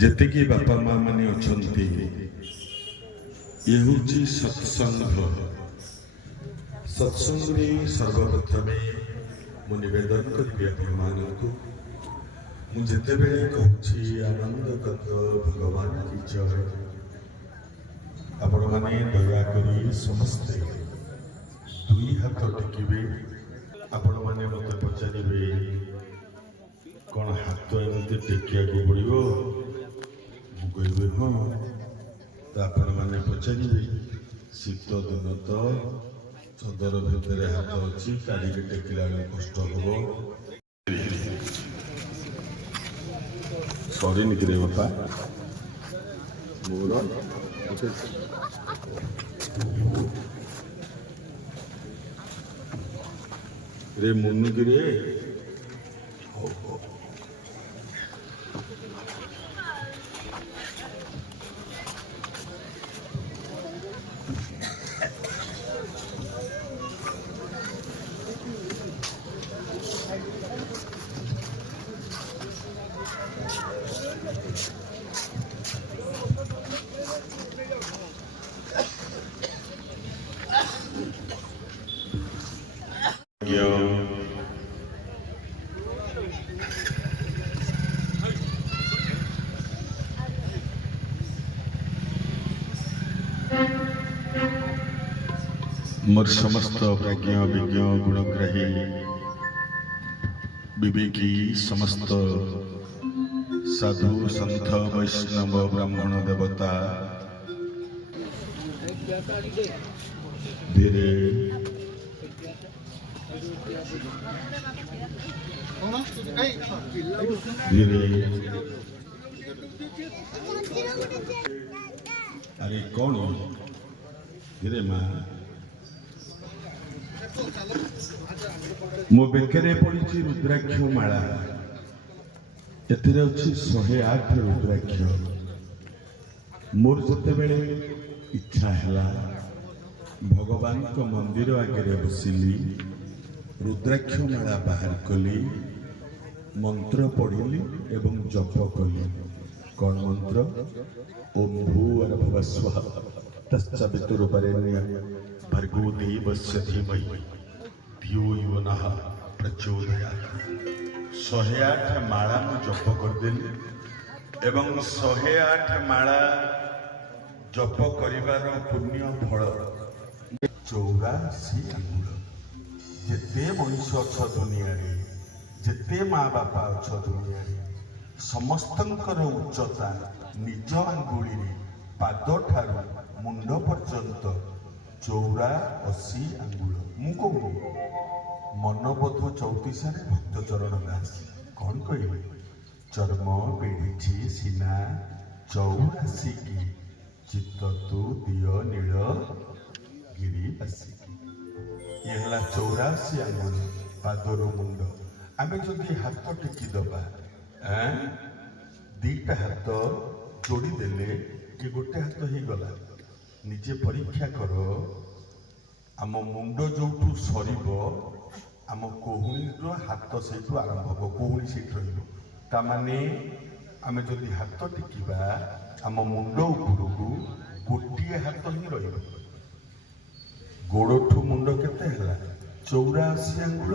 ଯେତିକି ବାପା ମା ମାନେ ଅଛନ୍ତି ଇଏ ହେଉଛି ସତ୍ସଙ୍ଗ। ସତ୍ସଙ୍ଗରେ ସର୍ବପ୍ରଥମେ ମୁଁ ନିବେଦନ କରିବି ଆପଣମାନଙ୍କୁ, ମୁଁ ଯେତେବେଳେ କହୁଛି ଆନନ୍ଦ କନ୍ଦ ଭଗବାନ କି ଜୟ, ଆପଣମାନେ ଦୟାକରି ସମସ୍ତେ ଦୁଇ ହାତ ଟେକିବେ। ଆପଣମାନେ ମୋତେ ପଚାରିବେ କ'ଣ ହାତ ଏମିତି ଟେକିବାକୁ ପଡ଼ିବ? ମୁଁ କହିବି ହଁ। ତ ଆପଣମାନେ ପଚାରିବେ ଶୀତ ଦିନ ତ ସଦର ଭିତରେ ହାତ ଅଛି, କାଢ଼ିକି ଟେକିଲା ବେଳେ କଷ୍ଟ ହବ। ସରିନି କିରେ ବାପା ମୋର रे मुन्नू की रे मोर समस्त प्राज्ञ विज्ञ गुणग्राही विवेकी समस्त साधु संत वैष्णव ब्राह्मण देवता धीरे धीरे अरे कौन धीरे माँ मो बेकरे पड़ी रुद्राक्ष माला एथिरे अछि 108 रुद्राक्ष। मोर जते बेले इच्छा हैला भगवान को मंदिर आगे बसिली, रुद्राक्ष माला बाहर कली, मंत्र पढ़िली एवं जप कली। कौन मंत्र? ओम भूर्भुवः स्वः तत्सवितुर्वरेण्यं भर्गो देवस्य धीमहि धियो यो नः प्रचोदयात्। 108 माला मु जप करदेली एवं 108 माला जप करिवार पुण्य फल 84 आंगुल। जेते मनुष्य अछ दुनिया रे, जेते माँ बापा अछ दुनिया रे, समस्तंकर उच्चता निज आंगुली रे पाद ठारू मुंड पर्यंत 84 आंगुल। मु कहूँ मनबोध 34 भक्त चरण दास कौन कहले? चर्म बेढ़ी सीना 84 की चित्त तु दिय नील गिरी आसिकी। ये है 84 आंगुल पादर मुंड। आम जदि हाथ टेकी दबा दीटा हाथ जोड़ी देले कि गोटे हाथ ही गला। निजे परीक्षा कर आम मुंड जो सर आम कोहुणी हाथ से आरंभ हम कोहुणी से ताने आम जदि हाथ टेकिबा आम मुंड उपरकू गोटे हाथ ही रही। गोड़ठू मुंड केते है 84 आंगुल,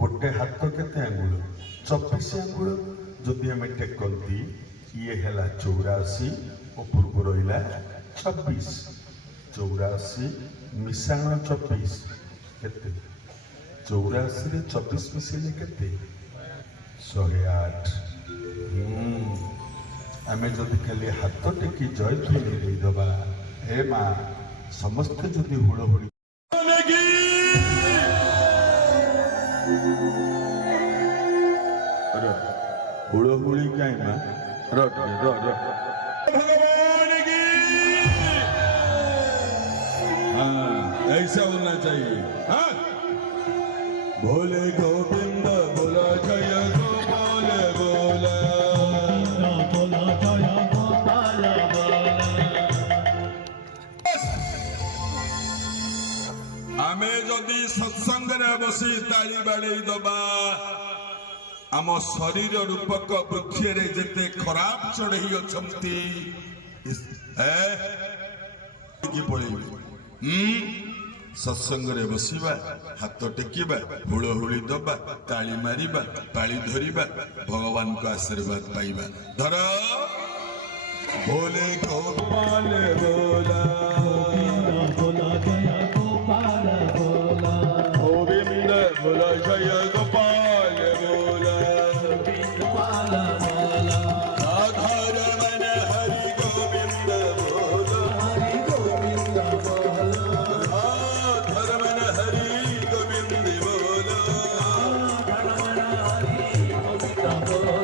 गोटे हाथ केते आंगुल 24 आंगुल। जदि आम टेकती ये है 84 उपरकू रहा 26। 84 मिशाण 24 केते? 84 रे 24 मिसेले केते? 108। आम जदि खाली हाथ टेकी जय ध्वनि देदबा हे माँ समस्ते जदि हुड़हुड़ी हुड़हुड़ी कहीं माँ भगवान की हाँ ऐसा होना चाहिए। हाँ भोले गोविंद बोला जय गोपाल बोला बोला जय गोपाल आमे जदि सत्संग रे बसी ताली बाड़ी दबा आम शरीर रूपक वृक्षरे जेते खराब चढ़ई अछंती सत्संग रे बसिबा हाथ टेकिबा हुड़हुड़ी दबा ताली मारिबा ताली धरिबा भगवान को आशीर्वाद पाइबा धर भोले गोपाल बोला भोला जय गोपाल बोला गोविंद भोला जय गोपाल बोला गोपाल बोला राधारमण हरि गोविंद बोला हरि गोविंद बोला राधारमण हरि गोविंद बोला रमण हरि गोविंद बोला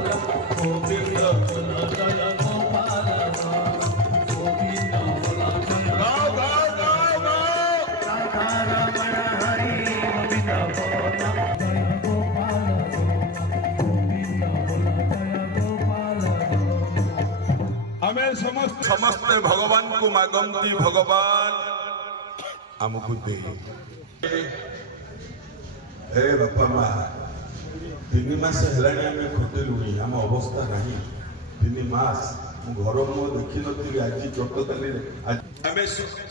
गोविंद बोला जय गोपाल गोविंद बोला जय गाओ गाओ गाओ गाओ रमण हरि गोविंद बोला जय गोपाल गोविंद बोला जय गोपाल आमे समस्ते भगवान को मागंती भगवान आमको दे हे बापा मा 3 मास हेलाणी आमे खोटेलुनी आम अवस्था नहीं 3 मास घर मो देखी नथी आज चटताली आमे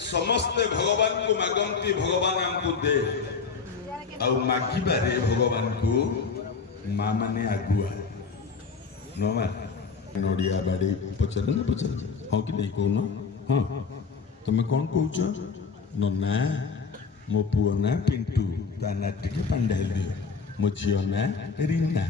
समस्ते भगवान को मागंती भगवान आमको दे आ मागिबारे भगवान को माँ माने आगुआ न मा नड़िया बाड़ी पचारे ना पचारे हाँ कि नहीं कौन हाँ तुम्हें कौन कौच नना मो पुओ ना पिंटू ता ना टिके पंडाइल दियो मो झियो ना रीना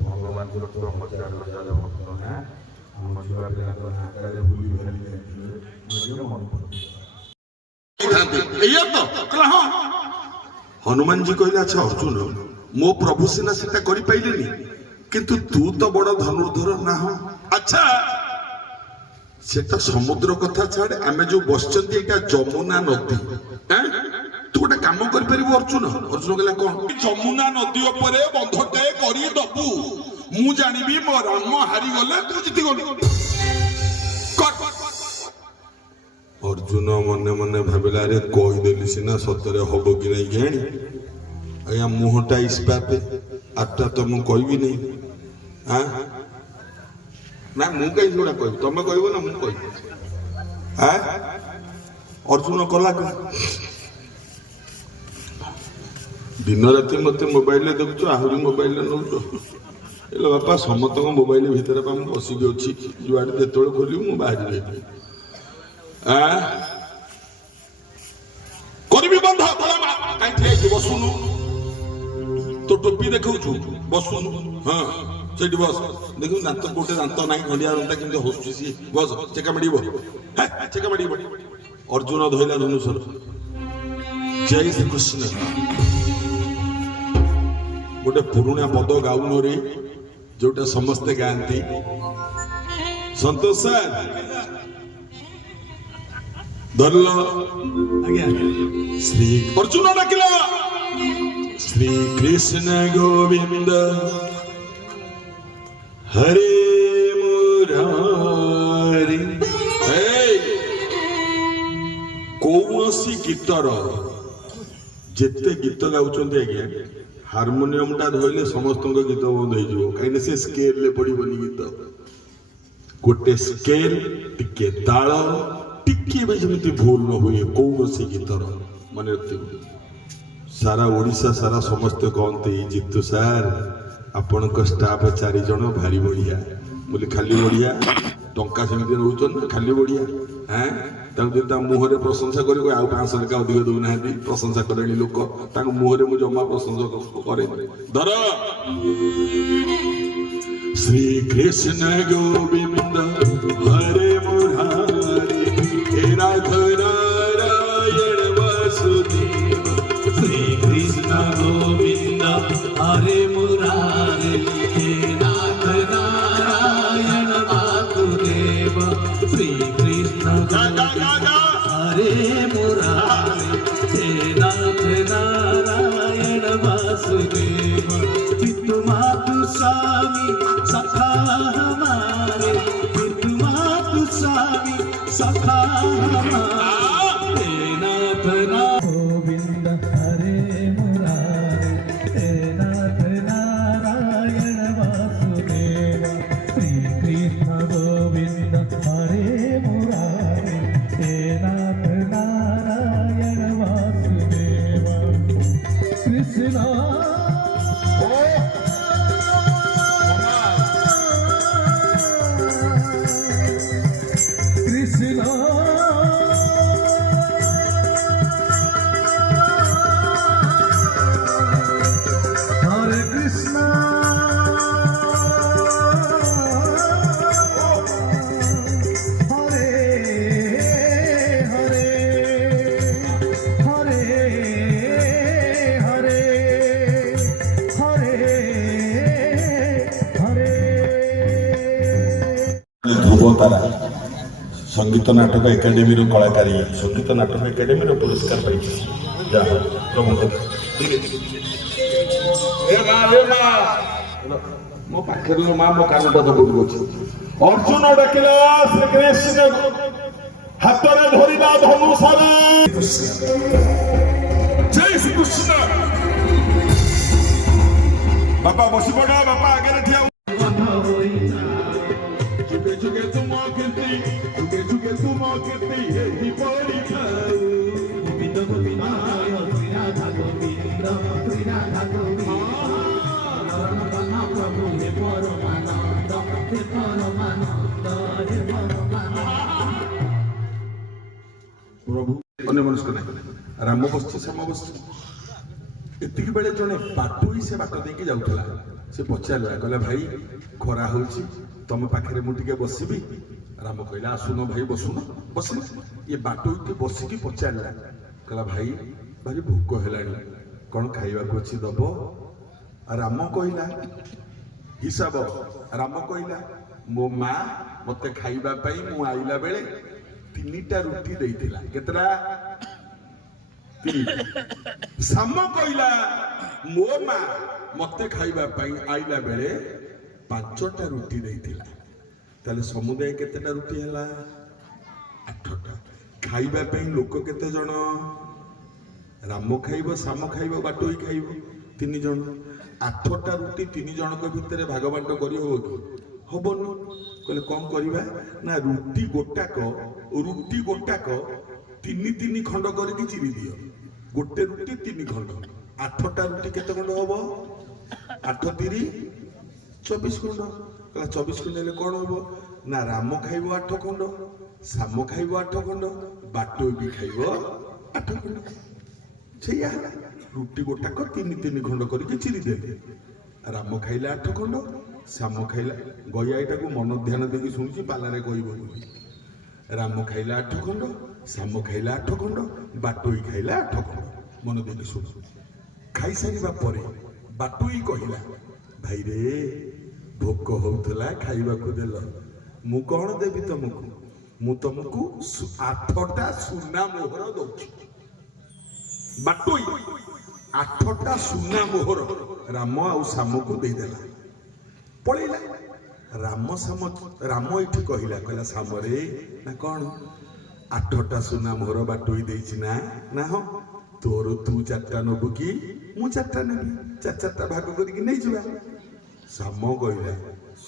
भगवान को हनुमान जी कहले अच्छा अर्जुन मो प्रभु सिना सेटा करि पाइलेनी किंतु तू तो बड़ धनुर्धर ना हो अच्छा सेटा समुद्र कथा छाड़े आमे जो बसचंती एटा जमुना नदी हैं तू गोटे काम कर परिबो अर्जुन अर्जुन कहला कोन जमुना नदी ऊपर बंधटे करी दबु मु जानिबी मो राम हारी गले तू जिति गलु अर्जुन मने मने भाबिला रे कहि देली सिना सतरे हबो कि नै गेणी आया मुहटा इस्पात आटा तो मु कहबी नै हां ना मु कहि जोडा कहबी तमे कहबो ना मु कहबी हां अर्जुन कला दिन राति मत मोबाइल देखु आहरी मोबाइल नौ बापा समस्त मोबाइल भितर बसिक अच्छी जुआड़े जो खोल मु बाहर रही करी बंध कहीं बसुनु तो टोपी देखु बसुनु हाँ से बस देखु दात गोटे दात ना खंडिया रंता कि हसुची सी बस चेका माड़ चेका माड़ अर्जुन धरला धनुषर जय श्री कृष्ण गोटे पुरुणा पद गाउन रे जोटा समस्ते गांती संतोष सर धरल श्री अर्जुन डाकिला श्री कृष्ण गोविंद हरे मुरारी कौनसी गीतर जेते गीत गाउचंदे आज्ञा हारमोनियम टा धरले समस्त गीत बंद हो कहीं से स्केल ले पड़ोनी गीत गोटे स्केल टिके ताल टिके भी जमी भूल न हुए कौन से गीतर मन सारा ओडिशा सारा समस्ते कहते जितु सार आपण स्टाफ 4 जन भारी बढ़िया बोले खाली बढ़िया टंका सेमती रोचन खाली बढ़िया हाँ मुहरे प्रशंसा कर 500 टका अधिक दौना प्रशंसा करे लोक मुहरे मुझे जमा प्रशंसा करे धर श्री कृष्ण गोविंद हरे मुरारी हे नाथ नारायण वासुदेव श्री कृष्ण गोविंद हरे मुरारी हे नाथ नारायण वासुदेव श्री कृष्ण सखा हे नाथ नाथ गोविंद हरे मुरारे हे नाथ नारायण वासुदेव श्री कृष्ण गोविंद हरे मुरारे हे नाथ Narayan Vasudev Krishna Krishna Hare Krishna, Hare Hare, Hare Hare, Hare Hare. ধ্রুবতারা সঙ্গীত নাটক একাডেমির কলাকারী সঙ্গীত নাটক একাডেমির পুরস্কার পাইছে যাহা প্রমুখ ମୋ ପାଖରେ ମା ମୋ କାନଟା ଦବୁକୁ ଅଛି ଅର୍ଜୁନ ଡାକିଲା ଶ୍ରୀକୃଷ୍ଣ ହାତରେ ଧରିଲା ଧନୁଷର ଜୟ ଶ୍ରୀକୃଷ୍ଣ ବାପା ବସି ପଡ ବାପା ଆଗରେ ଠିଆ ଯୁଗେ ଯୁଗେ ତୁମ କୀର୍ତ୍ତି ଯୁଗେ ଯୁଗେ ତୁମ କୀର୍ତ୍ତି ଏହି ପଡ଼ିଥାଉ Govinda Govinda Shri Radha Govinda Shri Radha Govinda Narana Prabhu He Paramananda He Paramananda He Paramananda ପ୍ରଭୁ ଅନ୍ୟ ମନସ୍କ ନାହିଁ ରାମ ବସିଛି ଶ୍ୟାମ ବସିଛି ଏତିକି ବେଳେ ଜଣେ ବାଟୋଇ ସେ ବାଟ ଦେଇକି ଯାଉଥିଲା ସେ ପଚାରିଲା କହିଲା ଭାଇ ଖରା ହଉଛି ତମ ପାଖରେ ମୁଁ ଟିକେ ବସିବି ରାମ କହିଲା ଆସୁନ ଭାଇ ବସୁନ ବସିଲେ ଇଏ ବାଟୋଇଟି ବସିକି ପଚାରିଲା କହିଲା ଭାଇ ଭାରି ଭୋକ ହେଲାଣି କଣ ଖାଇବାକୁ ଅଛି ଦବ ରାମ କହିଲା ହିସାବ ରାମ କହିଲା ମୋ ମା ମତେ ଖାଇବା ପାଇଁ ମୁଁ ଆଇଲା ବେଳେ 3ଟା ରୁଟି ଦେଇଥିଲା କେତେଟା ଶ୍ୟାମ କହିଲା ମୋ ମା ମତେ ଖାଇବା ପାଇଁ ଆଇଲା ବେଳେ 5ଟା ରୁଟି ଦେଇଥିଲା ତାହେଲେ ସମୁଦାୟ କେତେଟା ରୁଟି ହେଲା 8ଟା ଖାଇବା ପାଇଁ ଲୋକ କେତେ ଜଣ ରାମ ଖାଇବ ଶ୍ୟାମ ଖାଇବ ବାଟୋଇ ଖାଇବ 3 ଜଣ 8ଟା ରୁଟି 3 ଜଣଙ୍କ ଭିତରେ ଭାଗ ବାଣ୍ଟ କରି ହବ କି ହବନି କହିଲେ କଣ କରିବା ନା ରୁଟି ଗୋଟାକ 3 ଖଣ୍ଡ କରିକି ଚିରି ଦିଅ ଗୋଟେ ରୁଟି 3 ଖଣ୍ଡ 8ଟା ରୁଟି କେତେ ଖଣ୍ଡ ହବ 8 3 24 ଖଣ୍ଡ କହିଲା 24 ଖଣ୍ଡ ହେଲେ କଣ ହବ ନା ରାମ ଖାଇବ 8 ଖଣ୍ଡ ଶ୍ୟାମ ଖାଇବ 8 ଖଣ୍ଡ ବାଟୋଇ ବି ଖାଇବ 8 ଖଣ୍ଡ ସେଇଆ ରୁଟି ଗୋଟାକ 3 ଖଣ୍ଡ କରିକି ଚିରି ଦେଲେ ରାମ ଖାଇଲା 8 ଖଣ୍ଡ ଶ୍ୟାମ ଖାଇଲା ଗୟା ଏଇଟାକୁ ମନ ଧ୍ୟାନ ଦେଇକି ଶୁଣିଛି ପାଲାରେ କହିବ ବୋଲି ରାମ ଖାଇଲା 8 ଖଣ୍ଡ ଶ୍ୟାମ ଖାଇଲା 8 ଖଣ୍ଡ ବାଟୋଇ ଖାଇଲା 8 ଖଣ୍ଡ ମନ ଦେଇକି ଶୁଣ ଖାଇସାରିବା ପରେ ବାଟୋଇ କହିଲା ଭାଇରେ ଭୋକ ହଉଥିଲା ଖାଇବାକୁ ଦେଲ ମୁଁ କଣ ଦେବି ତମକୁ ମୁଁ ତମକୁ 8ଟା ସୁନା ମୋହର ଦଉଛି ବାଟୋଇ 8ଟା ସୁନା ମୋହର ରାମ ଆଉ ଶ୍ୟାମକୁ ଦେଇଦେଲା ପଳେଇଲା ରାମ ଏଠି କହିଲା ଶ୍ୟାମରେ ନା କଣ 8ଟା ସୁନା ମୋହର ବାଟୋଇ ଦେଇଛି ନା ହଁ ତୋର ତୁ 4ଟା ନବୁ କି ମୁଁ 4ଟା ନେବି 4ଟା ଭାଗ କରିକି ନେଇଯିବା ଶ୍ୟାମ କହିଲା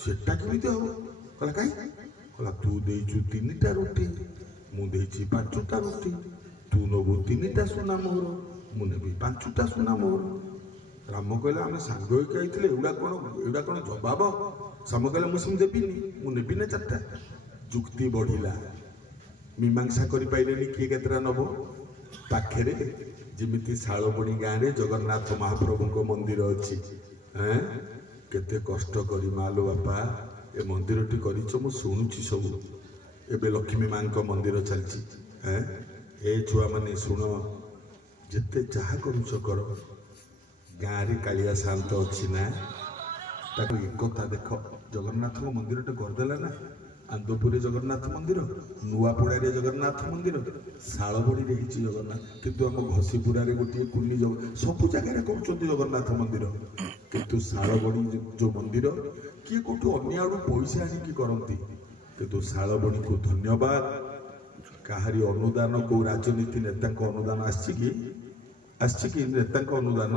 ସେଟା କେମିତି ହବ କହିଲା କାହିଁ କହିଲା ତୁ ଦେଇଛୁ 3ଟା ରୁଟି ମୁଁ ଦେଇଛି 5ଟା ରୁଟି ତୁ ନବୁ 3ଟା ସୁନା ମୋହର ମୁଁ ନେବି 5ଟା ସୁନା ମୋହର ରାମ କହିଲା ଆମେ ସାଙ୍ଗ ହେଇକି ଆଇଥିଲେ ଏଗୁଡ଼ା କଣ ଜବାବ ଶ୍ୟାମ କହିଲା ମୁଁ ସେମିତି ଦେବିନି ମୁଁ ନେବି ନା 4ଟା ଯୁକ୍ତି ବଢିଲା ମୀମାଂସା କରିପାରିଲେନି କିଏ କେତେଟା ନବ ପାଖରେ ଯେମିତି ଶାଳବଣୀ ଗାଁରେ ଜଗନ୍ନାଥ ମହାପ୍ରଭୁଙ୍କ ମନ୍ଦିର ଅଛି କେତେ କଷ୍ଟ କରି ମାଲୋ ବାପା ଏ ମନ୍ଦିରଟି କରିଛ ମୁଁ ଶୁଣୁଛି ସବୁ ଏବେ ଲକ୍ଷ୍ମୀ ମାଙ୍କ ମନ୍ଦିର ଚାଲିଛି ଏ ଛୁଆମାନେ ଶୁଣ ଯେତେ ଯାହା କରୁଛ କର ଗାଁରେ କାଳିଆ ଶାନ୍ତ ଅଛି ନା ତାକୁ ଏକଥା ଦେଖ ଜଗନ୍ନାଥଙ୍କ ମନ୍ଦିରଟେ କରିଦେଲା ନା ଆନ୍ଦପୁରରେ ଜଗନ୍ନାଥ ମନ୍ଦିର ନୂଆପଡ଼ାରେ ଜଗନ୍ନାଥ ମନ୍ଦିର ଶାଳବଣୀରେ ହେଇଛି ଜଗନ୍ନାଥ କିନ୍ତୁ ଆମ ଘଷିପୁରାରେ ଗୋଟିଏ କୁନି ସବୁ ଜାଗାରେ କରୁଛନ୍ତି ଜଗନ୍ନାଥ ମନ୍ଦିର କିନ୍ତୁ ଶାଳବଣୀ ଯୋଉ ମନ୍ଦିର କିଏ କୋଉଠୁ ଅନ୍ୟ ଆଡୁ ପଇସା ଆଣିକି କରନ୍ତି କିନ୍ତୁ ଶାଳବଣୀକୁ ଧନ୍ୟବାଦ କାହାରି ଅନୁଦାନ କୋଉ ରାଜନୀତି ନେତାଙ୍କ ଅନୁଦାନ ଆସିଛି କି ନେତାଙ୍କ ଅନୁଦାନ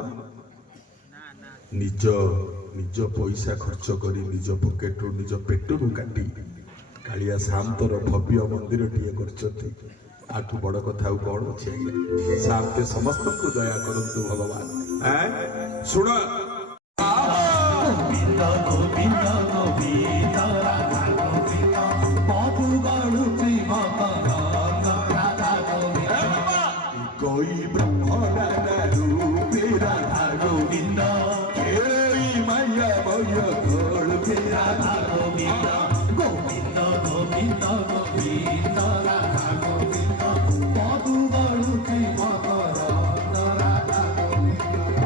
ନିଜ ପଇସା ଖର୍ଚ୍ଚ କରି ନିଜ ପକେଟରୁ ନିଜ ପେଟରୁ କାଟି କାଳିଆ ସାନ୍ତର ଭବ୍ୟ ମନ୍ଦିରଟିଏ କରିଛନ୍ତି। ଆଠୁ ବଡ଼ କଥା ଆଉ କଣ ଅଛି ଆଜ୍ଞା? ସାନ୍ତେ ସମସ୍ତଙ୍କୁ ଦୟା କରନ୍ତୁ ଭଗବାନ। ଶୁଣ ଗୋବିନ୍ଦ ଗୋବିନ୍ଦ ଗୋବିନ୍ଦ ରାଧା ଗୋବିନ୍ଦ ମଧୁ ଗଳୁଛି ମକରନ୍ଦ ରାଧା ଗୋବିନ୍ଦ କଇ ବ୍ରହ୍ମଣ ରୂପେ ରାଧା ଗୋବିନ୍ଦ କେଳି ମାୟା ମୟ କଳୁପେ ରାଧା ଗୋବିନ୍ଦ ଗୋବିନ୍ଦ ଗୋବିନ୍ଦ ଗୋବିନ୍ଦ ରାଧା ଗୋବିନ୍ଦ ମଧୁ ଗଳୁଛି ମକରନ୍ଦ ରାଧା ଗୋବିନ୍ଦ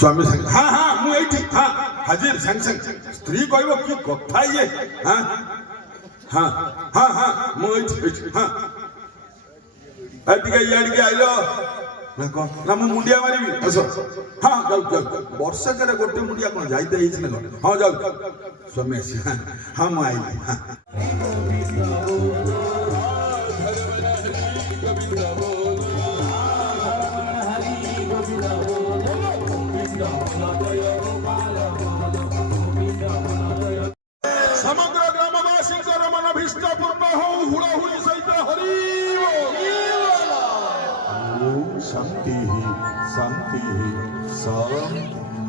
स्वामी संग हाँ हाँ मु एठी हाँ हाजिर संग संग स्त्री कहबो की कथा ये हाँ हाँ हाँ हाँ मु एठी हाँ अटिके याडिके आइलो ना कोन ना मु मुंडिया मारिबी असो हाँ जाऊ वर्षा करे गोटे मुंडिया कोन जाइते हिच ना हाँ जाऊ स्वामी आसी हाँ मु आइली हाँ समग्र ग्रामवासीଙ୍କର मनभीष्ट पूर्ण हो हुड़हुड़ी सहित हरि शांति शांति शांति